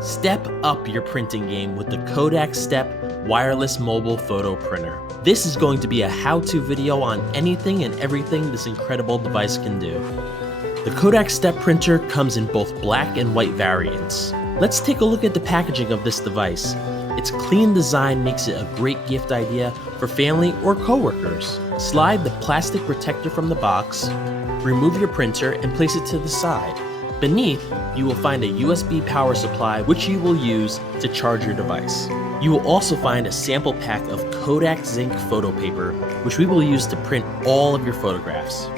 Step up your printing game with the Kodak Step wireless mobile photo printer. This is going to be a how-to video on anything and everything this incredible device can do. The Kodak Step printer comes in both black and white variants. Let's take a look at the packaging of this device. Its clean design makes it a great gift idea for family or coworkers. Slide the plastic protector from the box, remove your printer and place it to the side. Beneath, you will find a USB power supply which you will use to charge your device. You will also find a sample pack of Kodak Zink photo paper which we will use to print all of your photographs.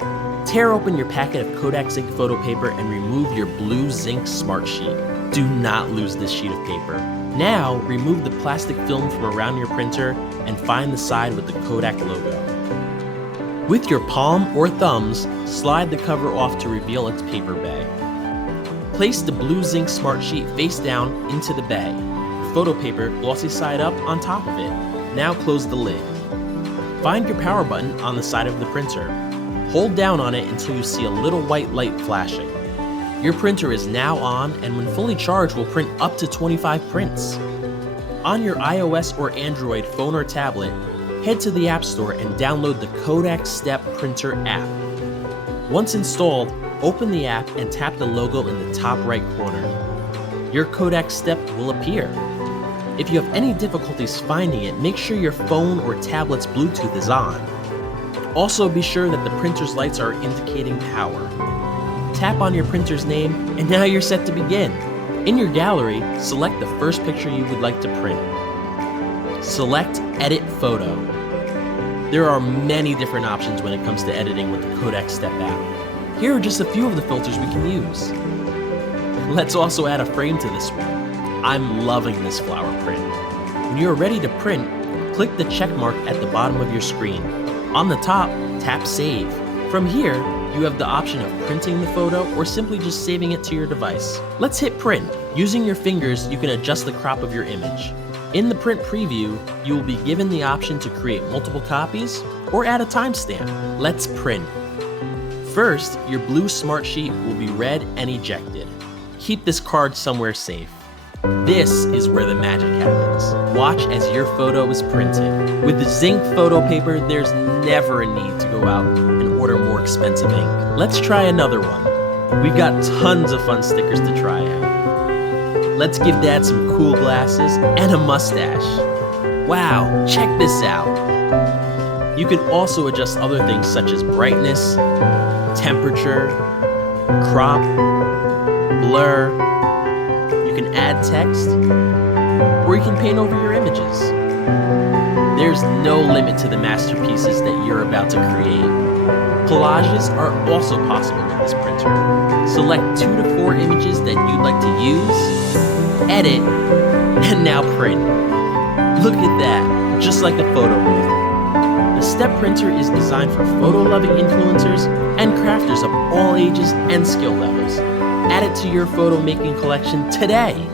Tear open your packet of Kodak Zink photo paper and remove your blue Zink Smart Sheet. Do not lose this sheet of paper. Now, remove the plastic film from around your printer and find the side with the Kodak logo. With your palm or thumbs, slide the cover off to reveal its paper bag. Place the blue Zink Smart Sheet face down into the bag. Photo paper glossy side up on top of it. Now close the lid. Find your power button on the side of the printer. Hold down on it until you see a little white light flashing. Your printer is now on and when fully charged will print up to 25 prints. On your iOS or Android phone or tablet, head to the App Store and download the Kodak Step Printer app. Once installed, open the app and tap the logo in the top right corner. Your Kodak Step will appear. If you have any difficulties finding it, make sure your phone or tablet's Bluetooth is on. Also be sure that the printer's lights are indicating power. Tap on your printer's name and now you're set to begin. In your gallery, select the first picture you would like to print. Select Edit Photo. There are many different options when it comes to editing with the Kodak Step app. Here are just a few of the filters we can use. Let's also add a frame to this one. I'm loving this flower print. When you are ready to print, click the check mark at the bottom of your screen. On the top, tap Save. From here, you have the option of printing the photo or simply just saving it to your device. Let's hit print. Using your fingers, you can adjust the crop of your image. In the print preview, you will be given the option to create multiple copies or add a timestamp. Let's print. First, your blue Smart Sheet will be read and ejected. Keep this card somewhere safe. This is where the magic happens. Watch as your photo is printed. With the Zink photo paper, there's never a need to go out and order more expensive ink. Let's try another one. We've got tons of fun stickers to try out. Let's give Dad some cool glasses and a mustache. Wow, check this out. You can also adjust other things such as brightness, temperature, crop, blur. You can add text, or you can paint over your images. There's no limit to the masterpieces that you're about to create. Collages are also possible with this printer. Select 2 to 4 images that you'd like to use, edit, and now print. Look at that, just like a photo booth. The Step printer is designed for photo-loving influencers and crafters of all ages and skill levels. Add it to your photo making collection today.